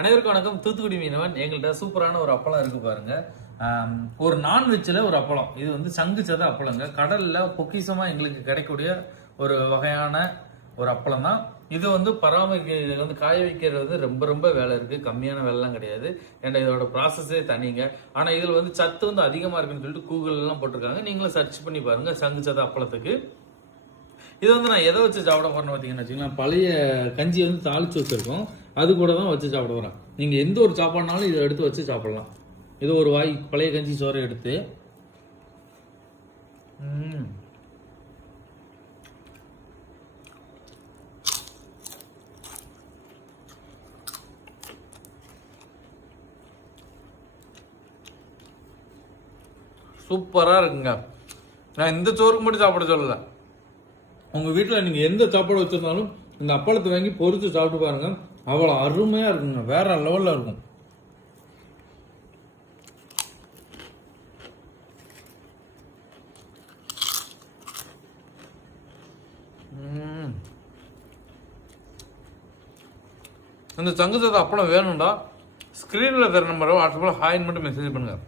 அனைவருக்கும் வணக்கம். தூத்துக்குடி மீனவன் எங்கள்கிட்ட சூப்பரான ஒரு அப்பளம் இருக்கு பாருங்க. ஒரு நான்வெஜ்ல ஒரு அப்பளம். இது வந்து சங்கு சத அப்பளங்க. கடல்ல பொக்கிஷமா எங்களுக்கு கிடைக்கக்கூடிய ஒரு வகையான ஒரு அப்பளம் தான். இது வந்து பராமரிக்க வந்து காய வைக்கிறது வந்து ரொம்ப ரொம்ப வேலை இருக்கு. கம்மியான வேலைலாம் கிடையாது. ஏன்னா இதோட ப்ராசஸே தனிங்க. ஆனா இதுல வந்து சத்து வந்து அதிகமா இருக்குன்னு சொல்லிட்டு கூகுள் எல்லாம் போட்டிருக்காங்க. நீங்களும் சர்ச் பண்ணி பாருங்க சங்கு சத அப்பளத்துக்கு. இது வந்து நான் எதை வச்சு சாப்பிட போறேன்னு பார்த்தீங்கன்னா வச்சுக்கலாம் பழைய கஞ்சி வந்து தாளிச்சு வச்சிருக்கோம். அது கூட தான் வச்சு சாப்பிட போறேன். நீங்க எந்த ஒரு சாப்பாடுனாலும் இதை எடுத்து வச்சு சாப்பிடலாம். இது ஒரு வாய் பழைய கஞ்சி சோறை எடுத்து. சூப்பராக சூப்பரா இருக்குங்க. நான் இந்த சோறுக்கு மட்டும் சாப்பிட சொல்லலை. உங்கள் வீட்டில் நீங்கள் எந்த சாப்பாடு வச்சிருந்தாலும் இந்த அப்பளத்தை வாங்கி பொறித்து சாப்பிட்டு பாருங்கள் அவ்வளோ அருமையாக இருக்குங்க. வேறு லெவலில் இருக்கும். அந்த சங்கு சங்குசத்தை அப்பளம் வேணும்டா. ஸ்க்ரீனில் தர நம்பரை வாட்ஸ்அப்பில் ஹாயின் மட்டும் மெசேஜ் பண்ணுங்கள்